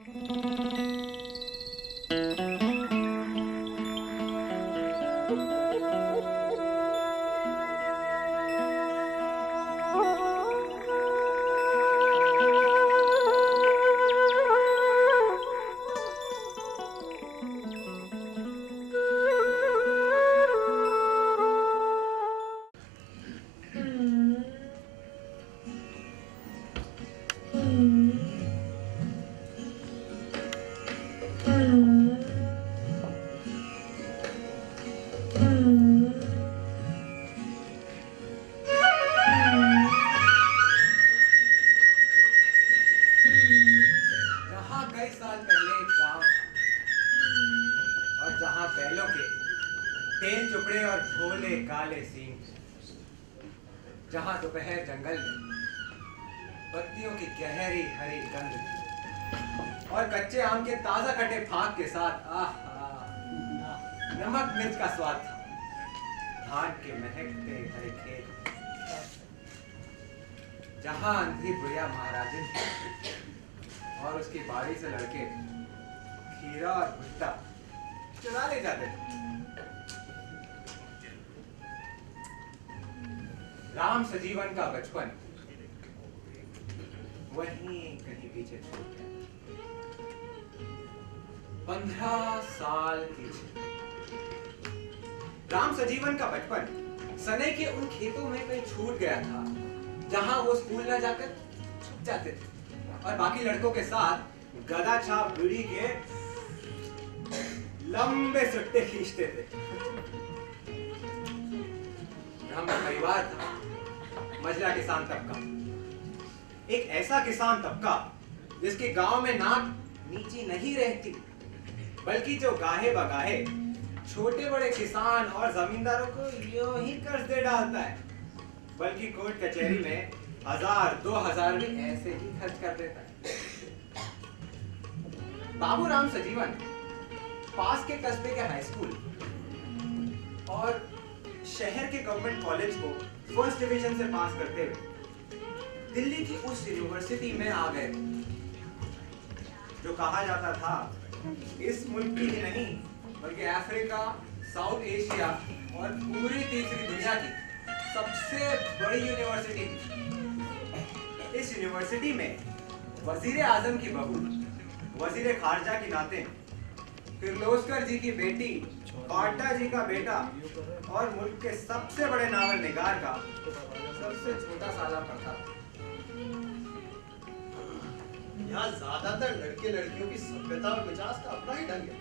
जहाँ कई साल पहले एक गांव था और जहाँ बैलों के तेल चुपड़े और भोले काले सींग थे। जहाँ दोपहर जंगल में पत्तियों की गहरी हरी गंध थी और कच्चे आम के ताजा कटे फाग के साथ नमक मिर्च का स्वाद था। धान के महकते हरे खेत, जहाँ अंधी बुढ़िया महाराजिन और उसकी बाड़ी से लड़के खीरा और भुट्टा चुरा ले जाते थे। राम सजीवन का बचपन वहीं कहीं पीछे छूट गया। 15 साल पीछे राम सजीवन का बचपन सने के उन खेतों में कहीं छूट गया था जहां वो स्कूल न जाकर छुप जाते थे और बाकी लड़कों के साथ गदा छाप बीड़ी के लंबे सुट्टे खींचते थे। ब्राह्मण परिवार था, मजला किसान तबका, एक ऐसा किसान तबका जिसके गांव में नाक नीची नहीं रहती, बल्कि जो गाहे बगाहे छोटे बड़े किसान और जमींदारों को यूं ही कर्ज दे डालता है, बल्कि कोर्ट कचहरी में 1000-2000 भी ऐसे ही खर्च कर देता है। बाबू राम सजीवन पास के कस्बे के हाई स्कूल और शहर के गवर्नमेंट कॉलेज को फर्स्ट डिवीजन से पास करते हुए दिल्ली की उस यूनिवर्सिटी में आ गए जो कहा जाता था इस मुल्क की ही नहीं बल्कि अफ्रीका, साउथ एशिया और पूरी तीसरी दुनिया की सबसे बड़ी यूनिवर्सिटी। इस यूनिवर्सिटी में वजीर आजम की बहू, वजीर खारजा की नाते, किर्लोस्कर जी की बेटी, बाटा जी का बेटा और मुल्क के सबसे बड़े नावल निगार का सबसे छोटा साला पढ़ता। यहाँ ज्यादातर लड़के लड़कियों की सभ्यता और मिजाज का अपना ही ढंग है।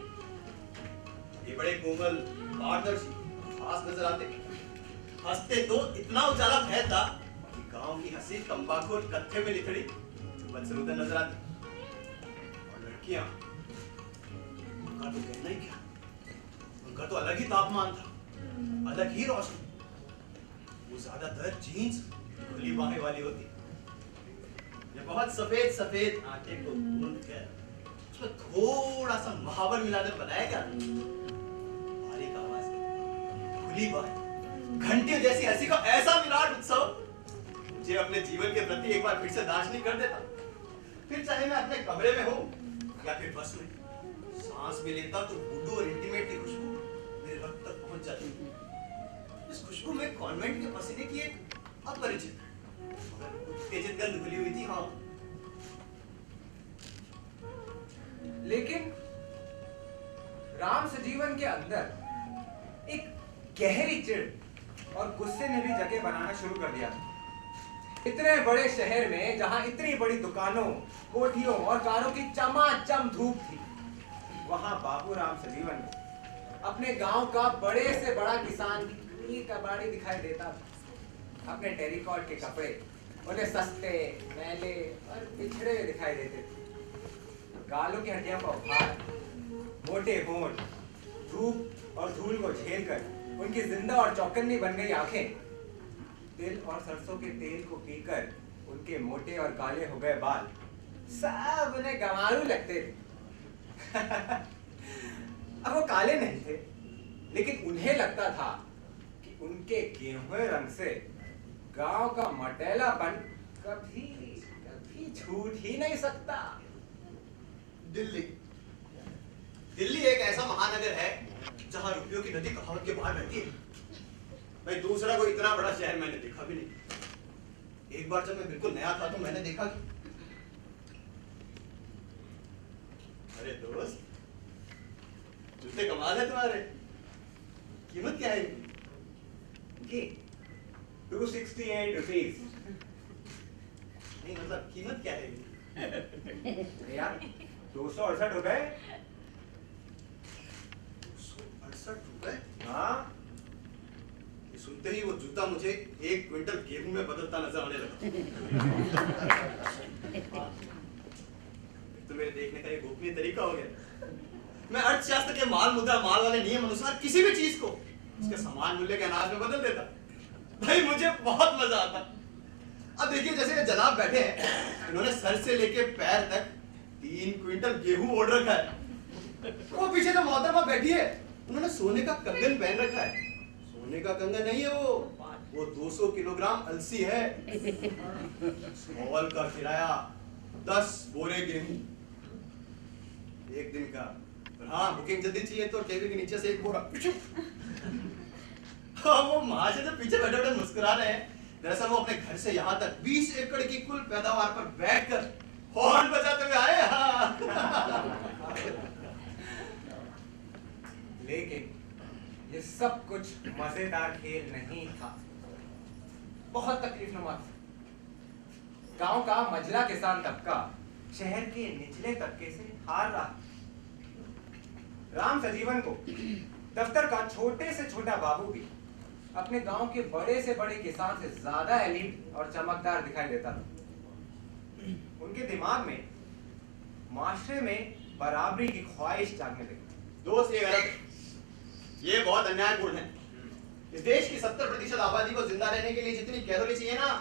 ये बड़े कोमल, पारदर्शी, खास नजर आते। हंसते तो इतना उजाला फैलता कि गांव की हंसी तंबाकू और कत्थे में लिखड़ी बदसरूदन नजर आती। और लड़कियां, उनका तो कहना ही क्या, उनका तो अलग ही तापमान था, अलग ही रोशनी। वो ज्यादातर जीन्स खुली बाहें वाली होती, बहुत सफेद सफेद आटे को गूंद कर उसमें थोड़ा सा महावर मिलाकर बनाया गया। बारीक आवाज, खुली बात, घंटियों जैसी हंसी का ऐसा विराट उत्सव मुझे अपने जीवन के प्रति एक बार फिर से दार्शनिक कर देता। फिर चाहे मैं अपने कमरे में हूँ या फिर बस में, सांस भी लेता तो बूडू और इंटीमेट की खुशबू मेरे रक्त तक पहुंच जाती। इस खुशबू में कॉन्वेंट के पसीने की एक अपरिचित तेजित गंध खुली हुई थी। हाँ, लेकिन राम सजीवन के अंदर एक गहरी चिढ़ और गुस्से ने भी जगह बनाना शुरू कर दिया था। इतने बड़े शहर में जहां इतनी बड़ी दुकानों, कोठियों और कारों की चमाचम धूप थी, वहां बाबू राम सजीवन को अपने गांव का बड़े से बड़ा किसान की कबाड़ी दिखाई देता था। अपने टेरिकॉट के कपड़े उन्हें सस्ते, मैले और पिछड़े दिखाई देते थे। गालों की हड्डियों का उभार, मोटे होंठ, धूप और धूल को झेलकर उनकी जिंदा और चौकन्नी बन गई आंखें, तिल और सरसों के तेल को पीकर उनके मोटे और काले हो गए बाल, सब उन्हें गंवारू लगते थे। अब वो काले नहीं थे, लेकिन उन्हें लगता था कि उनके गेहुए रंग से गांव का मटेलापन कभी कभी छूट ही नहीं सकता। दिल्ली दिल्ली एक ऐसा महानगर है जहां रुपयों की नदी कहावत के बाहर बहती है। भाई दूसरा कोई इतना बड़ा शहर मैंने देखा भी नहीं। एक बार जब मैं बिल्कुल नया था तो मैंने देखा कि अरे दोस्त, जूते कमाल है तुम्हारे। कीमत क्या है इनकी? 268 रुपीज। नहीं मतलब कीमत क्या है इनकी? यार 268 रुपए। 268 रुपए? हाँ, ये सुनते ही वो जूता मुझे 1 क्विंटल गेहूं में बदलता नजर आने लगा। तो मेरे देखने का ये गोपनीय तरीका हो गया। मैं अर्थशास्त्र के माल मुद्रा माल वाले नियम अनुसार किसी भी चीज को उसके समान मूल्य के अनाज में बदल देता। भाई मुझे बहुत मजा आता। अब देखिए जैसे ये जनाब बैठे हैं, इन्होंने सर से लेके पैर तक 3 क्विंटल गेहूं ओढ़ रखा है। वो पीछे जो मोहतरमा बैठी है, उन्होंने सोने का कंगन पहन रखा है। सोने का कंगन नहीं है वो 200 किलोग्राम अलसी है। मॉल का किराया 10 बोरे गेहूं एक दिन का। और हाँ, बुकिंग जल्दी चाहिए तो टेबल के नीचे से 1 बोरा। हाँ, वो महाशय जो पीछे बैठे बैठे मुस्कुरा रहे हैं, दरअसल वो अपने घर से यहाँ तक 20 एकड़ की कुल पैदावार पर बैठकर हॉर्न बजाते हुए आए। हाँ। लेकिन ये सब कुछ मजेदार खेल नहीं था, बहुत तकलीफनुमा था। गांव का मजला किसान तबका शहर के निचले तबके से हार रहा। राम सजीवन को दफ्तर का छोटे से छोटा बाबू भी अपने गांव के बड़े से बड़े किसान से ज्यादा एलीट और चमकदार दिखाई देता था। उनके दिमाग में माशरे में बराबरी की ख्वाहिश जागने लगी। दोस्त ये गलत है, ये बहुत अन्यायपूर्ण है। इस देश की 70% आबादी को जिंदा रहने के लिए जितनी कैलोरी चाहिए ना,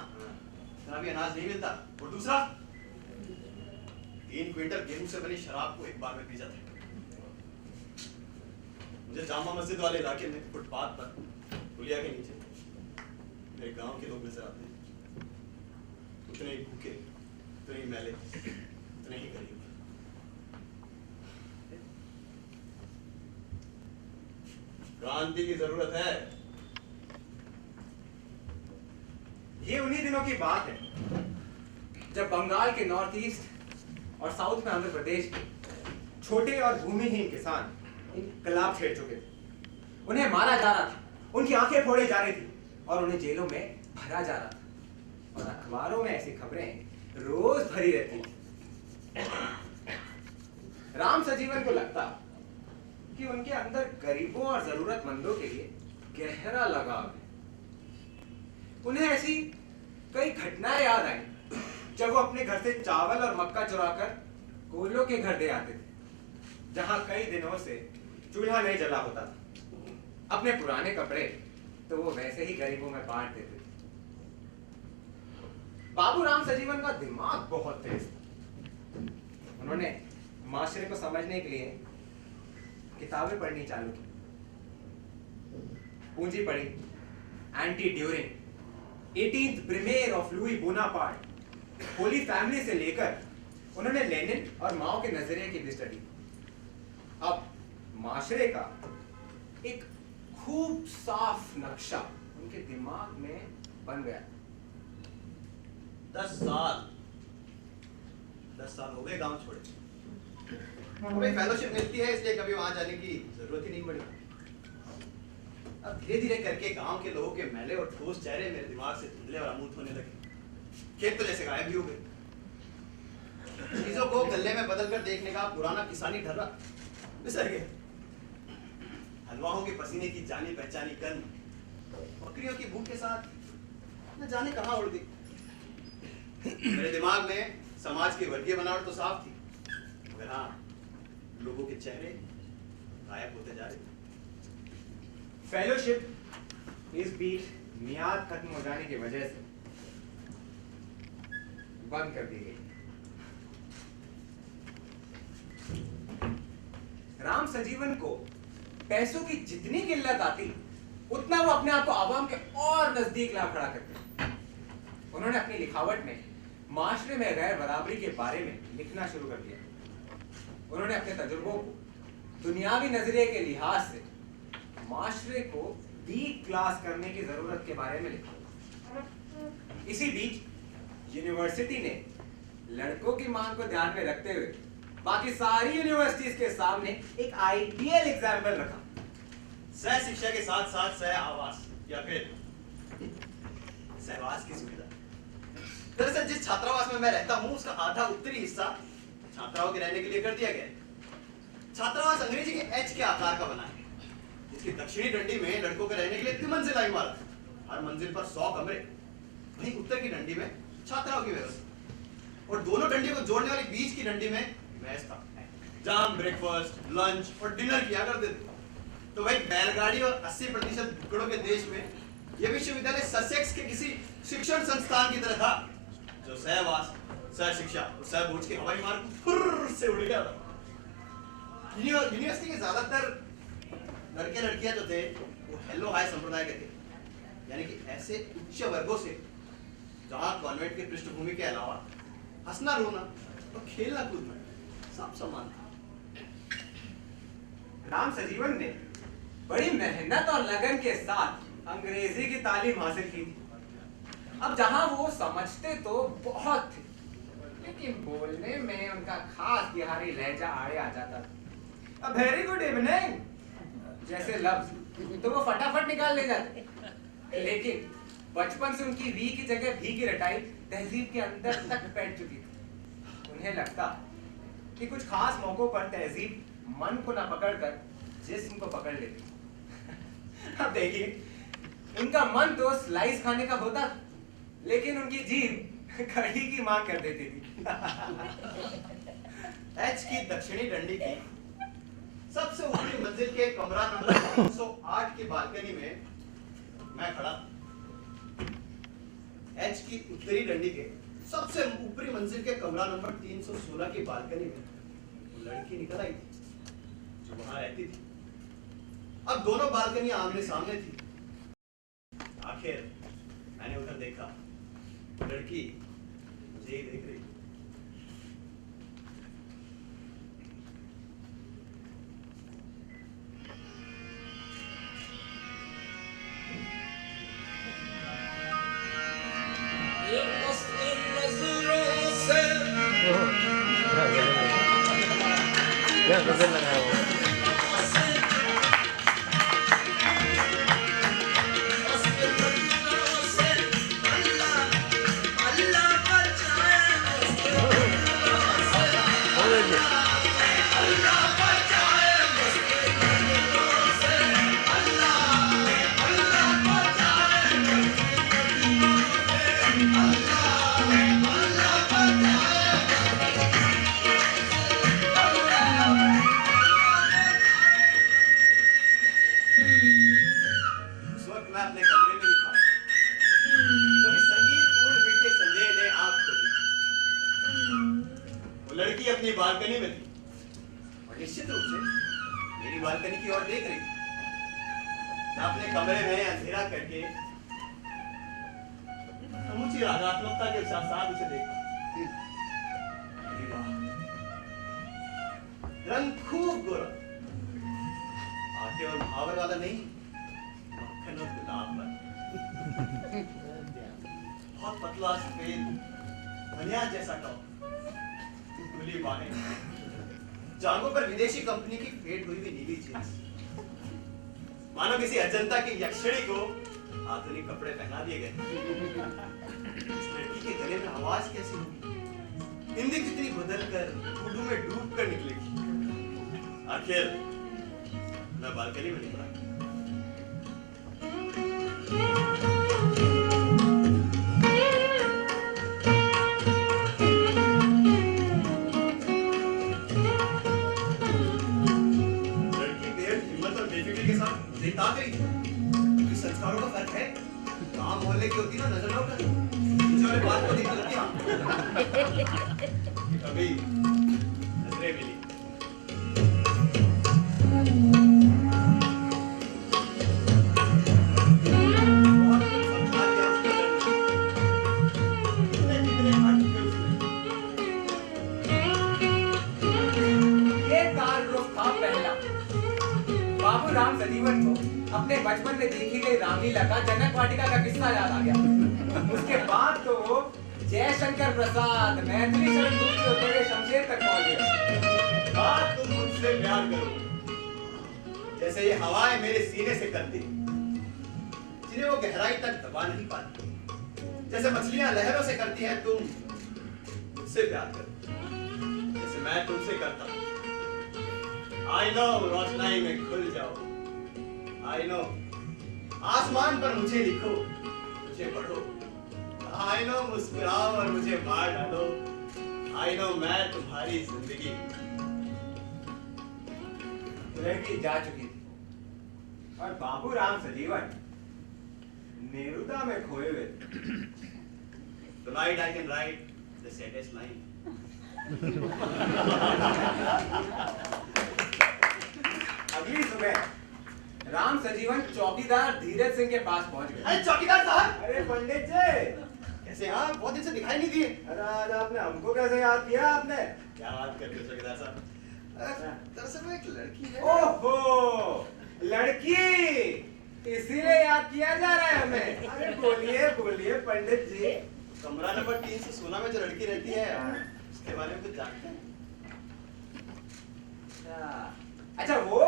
उतना भी अनाज नहीं मिलता। और दूसरा, 3 क्विंटल गेहूं से बनी शराब को एक बार में पी जाता है। मुझे जामा मस्जिद वाले इलाके में फुटपाथ पर पुलिया के नीचे मेरे गांव के लोग नजर आते हैं। उतने ही भूखे, उतने ही मैले, उतने ही गरीब। क्रांति की जरूरत है। ये उन्हीं दिनों की बात है जब बंगाल के नॉर्थ ईस्ट और साउथ में आंध्र प्रदेश के छोटे और भूमिहीन किसान इनकलाब छेड़ चुके थे। उन्हें मारा जा रहा था, उनकी आंखें फोड़े जा रही थी और उन्हें जेलों में भरा जा रहा था। और अखबारों में ऐसी खबरें रोज भरी रहती थी। राम सजीवन को लगता कि उनके अंदर गरीबों और जरूरतमंदों के लिए गहरा लगाव है। उन्हें ऐसी कई घटनाएं याद आई जब वो अपने घर से चावल और मक्का चुराकर कोयलों के घर दे आते थे, जहां कई दिनों से चूल्हा नहीं जला होता था। अपने पुराने कपड़े तो वो वैसे ही गरीबों में बांट देते थे। बाबू राम सजीवन का दिमाग बहुत तेज था। उन्होंने माशरे को समझने के लिए किताबें पढ़नी चालू की। पूंजी पढ़ी, anti Duhring, 18th Brumaire of Louis Bonaparte, holy family से लेकर उन्होंने लेनिन और माओ के नजरिए की भी स्टडी। अब माशरे का एक खूब साफ नक्शा उनके दिमाग में बन गया। 10 साल हो गए गांव छोड़े। हमें फेलोशिप मिलती है इसलिए कभी वहां जाने की जरूरत ही नहीं पड़ी। अब धीरे धीरे करके गांव के लोगों के मैले और ठोस चेहरे मेरे दिमाग से धुंधले और आमूद होने लगे। खेत तो जैसे गायब भी हो गए। चीजों को गले में बदल कर देखने का पुराना किसानी ढर्रा बिसर गया। हलवाओं के पसीने की जानी पहचानी गंध, बकरियों की भूख के साथ न जाने कहां उड़ गई। मेरे दिमाग में समाज की वर्गीय बनावट तो साफ थी, मगर हाँ, लोगों के चेहरे गायब होते जा रहे थे। फेलोशिप इस बीच मियाद खत्म हो जाने की वजह से बंद कर दी गई। राम सजीवन को पैसों की जितनी किल्लत आती, उतना वो अपने आप को आवाम के और नजदीक ला खड़ा करते। उन्होंने अपनी लिखावट में माशरे में गैर बराबरी के बारे में लिखना शुरू कर दिया। उन्होंने अपने तजुर्बों को दुनियावी नजरिए के लिहाज से माशरे को बी क्लास करने की जरूरत के बारे में लिखा। इसी बीच यूनिवर्सिटी ने लड़कों की मांग को ध्यान में रखते हुए बाकी सारी यूनिवर्सिटीज के सामने एक आइडियल एग्जाम्पल रखा। सह शिक्षा के साथ साथ सह आवास या फिर सहवास की सुविधा। दरअसल जिस छात्रावास में मैं रहता हूँ उसका आधा उत्तरी हिस्सा छात्राओं के रहने के लिए कर दिया गया है। छात्रावास अंग्रेजी के एच के आकार का बना है, जिसकी दक्षिणी डंडी में लड़कों के रहने के लिए त्रिमंजिला इमारत, हर मंजिल पर 100 कमरे। वहीं उत्तर की डंडी में छात्राओं की व्यवस्था और दोनों डंडियों को जोड़ने वाली बीच की डंडी में मेस था, जहां हम ब्रेकफास्ट, लंच और डिनर किया करते थे। तो वही बैलगाड़ी और 80% टुकड़ों के देश में यह विश्वविद्यालय ससेक्स के किसी शिक्षण संस्थान की तरह था, जो सहवास, सह शिक्षा और सह भोज के हवाई मार्ग फुर्र से उड़ गया था। यूनिवर्सिटी के ज्यादातर लड़के लड़कियां जो थे वो हेलो हाय संप्रदाय के थे, यानी कि ऐसे उच्च वर्गों से जहां कॉन्वेंट की पृष्ठभूमि के अलावा हंसना रोना और खेलना कूदना सब समान था। राम सजीवन ने बड़ी मेहनत और लगन के साथ अंग्रेजी की तालीम हासिल की थी। अब जहां वो समझते तो बहुत थे, लेकिन बोलने में उनका खास बिहारी लहजा आड़े आ जाता था। वेरी गुड इवनिंग जैसे लफ्ज तो वो फटाफट निकाल ले जाते, लेकिन बचपन से उनकी वी की जगह भी की रटाई तहजीब के अंदर तक बैठ चुकी थी। उन्हें लगता कि कुछ खास मौकों पर तहजीब मन को ना पकड़कर जिस्म को पकड़ लेती। अब देखिए, उनका मन तो स्लाइस खाने का होता था, लेकिन उनकी जीभ कढ़ी की मांग कर देती थी। एच की दक्षिणी डंडी की सबसे ऊपरी मंजिल के कमरा नंबर 308 की बालकनी में मैं खड़ा। एच की उत्तरी डंडी के सबसे ऊपरी मंजिल के कमरा नंबर 316 की बालकनी में वो लड़की निकल आई थी जो वहां रहती थी। अब दोनों बालकनी आमने सामने थी। आखिर मैंने उधर देखा, लड़की मुझे ही देख रही। गजल लगाया हुआ बालकनी में थी और निश्चित रूप से मेरी बालकनी की ओर देख रही थी। मैं अपने कमरे में अंधेरा करके समुची रागात्मकता के साथ उसे देखा। रंग खूब गोरा, आटे और मुहावर वाला नहीं, मक्खन और गुलाब वाला। बहुत पतला सफेद बनियान जैसा टॉप, खुली बाहें, जांघों पर विदेशी कंपनी की फेड हुई नीली जींस, मानो किसी अजंता की यक्षिणी को आधुनिक कपड़े पहना दिए गए। इस लड़की के गले में आवाज कैसी होगी, हिंदी कितनी बदलकर उर्दू में डूब कर निकलेगी। आखिर मैं बालकनी में निकला। संस्कारों का फर्क है, काम मोहल्ले की होती ना नजर ना उठाती, मुझे वाले बात को देखने लगती। कभी नजरें मिली। अपने बचपन में देखी गई रामलीला का जनक वाटिका का किस्सा याद आ गया। उसके बाद तो वो जयशंकर प्रसाद, मैथिली शरण गुप्त से होते हुए शमशेर तक पहुंच गए। बात तुम मुझसे प्यार करो जैसे ये हवाएं मेरे सीने से करती, जिन्हें वो गहराई तक दबा नहीं पाती। जैसे मछलियां लहरों से करती हैं, तुम मुझसे प्यार करो जैसे मैं तुमसे करता हूं। आई नो रोशनाई में खुल जाओ, आई नो आसमान पर मुझे लिखो, मुझे पढ़ो। आई नो मुस्कुराओ और मुझे मार डालो। आई नो मैं तुम्हारी जिंदगी। लड़की जा चुकी थी और बाबू राम सजीवन नेरुदा में खोए हुए थे। Tonight I can write the saddest line. अगली सुबह राम सजीवन चौकीदार धीरज सिंह के पास पहुंच गए। अरे चौकीदार साहब! अरे पंडित जी, कैसे हैं आप? बहुत दिन से दिखाई नहीं दिए। अरे आज आपने हमको कैसे याद किया आपने? क्या बात करते हो चौकीदार साहब? दरअसल वो एक लड़की है। ओहो, लड़की, इसीलिए याद किया जा रहा है हमें। अरे बोलिए बोलिए पंडित जी। कमरा नंबर 316 में जो लड़की रहती है, उसके बारे में कुछ जानते हैं? अच्छा वो,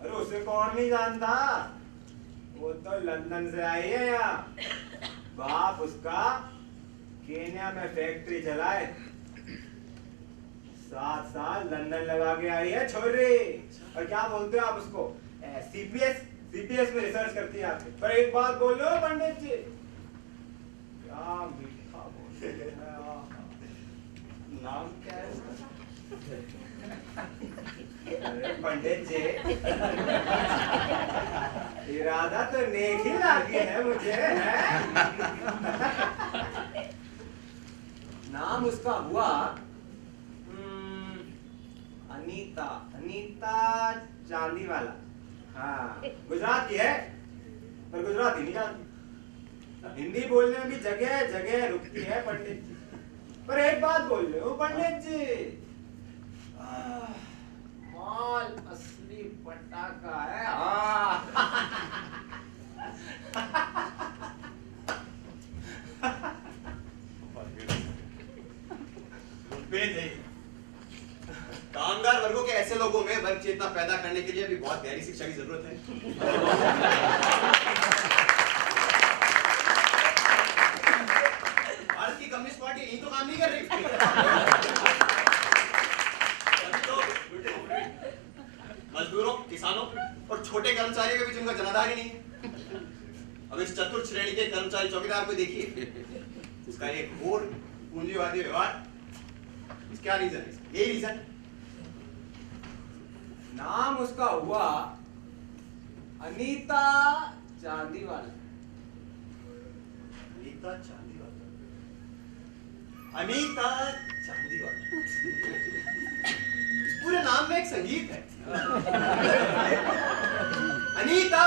अरे उसे कौन नहीं जानता, वो तो लंदन से आई है यहाँ। बाप उसका केन्या में फैक्ट्री चलाए, 7 साल लंदन लगा के आई है छोरी। और क्या बोलते हो आप उसको? सीपीएस में रिसर्च करती है आपके। पर एक बात बोलो पंडित जी, क्या मीठा बोलते हैं आप। नाम क्या है उसका? अरे पंडित जी, इरादा तो नेक ही लागी है मुझे, है? नाम उसका हुआ अनीता चांदीवाला। हाँ, गुजरात की है, पर गुजराती नहीं जानती। हिंदी बोलने में भी जगह जगह रुकती है पंडित जी। पर एक बात बोल रहे हो पंडित जी, माल असली पटाखा है। कामगार वर्गों के ऐसे लोगों में वर्ग चेतना पैदा करने के लिए भी बहुत गहरी शिक्षा की जरूरत है। भारत की कम्युनिस्ट पार्टी यही तो काम नहीं कर रही। तो मजदूरों, किसानों और छोटे कर्मचारियों के बीच उनका जनाधार ही नहीं है। अब इस चतुर्थ श्रेणी के कर्मचारी चौकीदार को देखिए, इसका एक और पूंजीवादी व्यवहार। क्या रीजन है? यही रीजन। नाम उसका हुआ अनीता चांदीवाला। अनीता चांदीवाला। अनीता चांदीवाला। इस पूरे नाम में एक संगीत है। अनीता,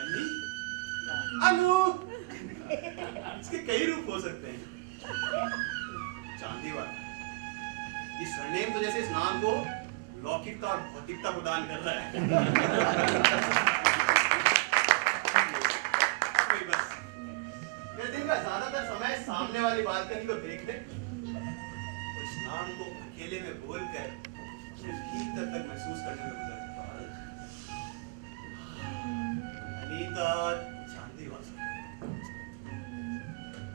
अनी, अनु। इसके कई रूप हो सकते हैं। चांदीवाला, ये सरनेम तो जैसे इस नाम को लौकिकता और भौतिकता प्रदान कर रहा है। बस मेरे दिन का ज्यादातर समय सामने वाली बालकनी को देखने, उस नाम को अकेले में बोलकर भीतर तक महसूस करने में गुजरता है। अनीता चांदीवाला,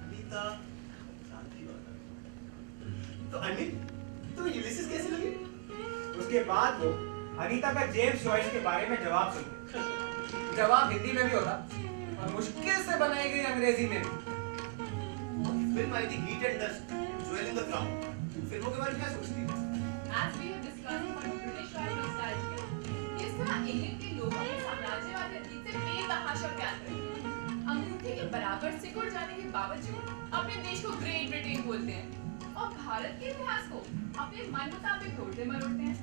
अनीता चांदीवाला। तो अनिल, तो यूलिसिस कैसे लगे? उसके बाद वो अनीता का जेम्स जॉइस के बारे में जवाब सुनते। जवाब हिंदी में भी होता और मुश्किल से बनाई गई अंग्रेजी में भी। फिल्म आई थी heat and dust, jewel in the crown. फिल्मों के बारे में क्या सोचती है? As we have discussed about British royal nostalgia, किस तरह इंग्लैंड के लोगों ने साम्राज्यवादी अतीत से बेतहाशा प्यार करते हैं। अंगूठे के बराबर सिकुड़ जाने के बावजूद अपने देश को ग्रेट ब्रिटेन बोलते हैं और भारत के इतिहास को अपने मन मुताबिक तोड़ते मरोड़ते हैं।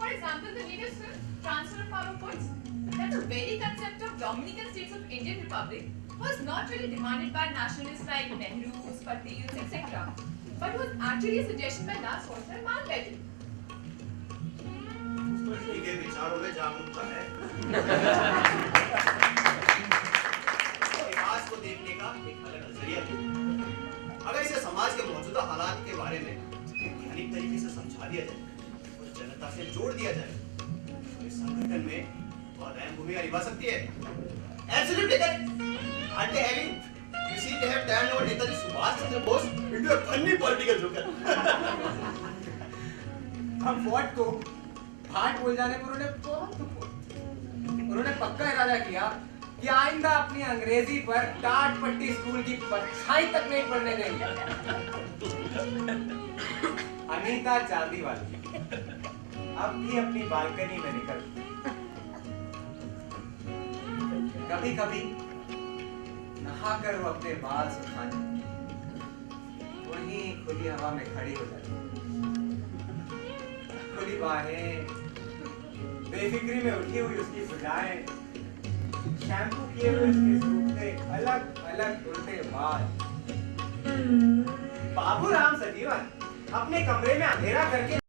For example, the latest film, Transfer of Power, puts that the very concept of Dominican states of Indian Republic was not really demanded by nationalists like Nehru's, Patel's, etc., but was actually a suggestion by Lord Salisbury Mountbatten. लड़की के विचारों में जागरूकता है। इतिहास को देखने का एक अलग नजरिया है। अगर इसे समाज के मौजूदा हालात के बारे में वैज्ञानिक तरीके से समझा दिया जाए और जनता से जोड़ दिया जाए तो इस संगठन में बहुत अहम भूमिका निभा सकती है। Absolutely correct. Aren't they having? You see, they have turned over Netaji Subhash Chandra Bose into a funny political joker. हम वोट को भाट बोल जाने पर उन्होंने पक्का इरादा किया कि आइंदा अपनी अंग्रेजी पर टाट पट्टी स्कूल की परछाई तक नहीं पढ़ने देंगे। अनीता चांदीवाल अब भी अपनी बालकनी में निकलती, कभी कभी नहाकर वो अपने बाल सुखाने वहीं खुली हवा में खड़ी हो जाती, खुली बाहें, बेफिक्री में उठी हुई उसकी भुजाएं, शैम्पू किए हुए उसके सूखते अलग अलग उल्टे बाल। बाबू राम सजीवन अपने कमरे में अंधेरा करके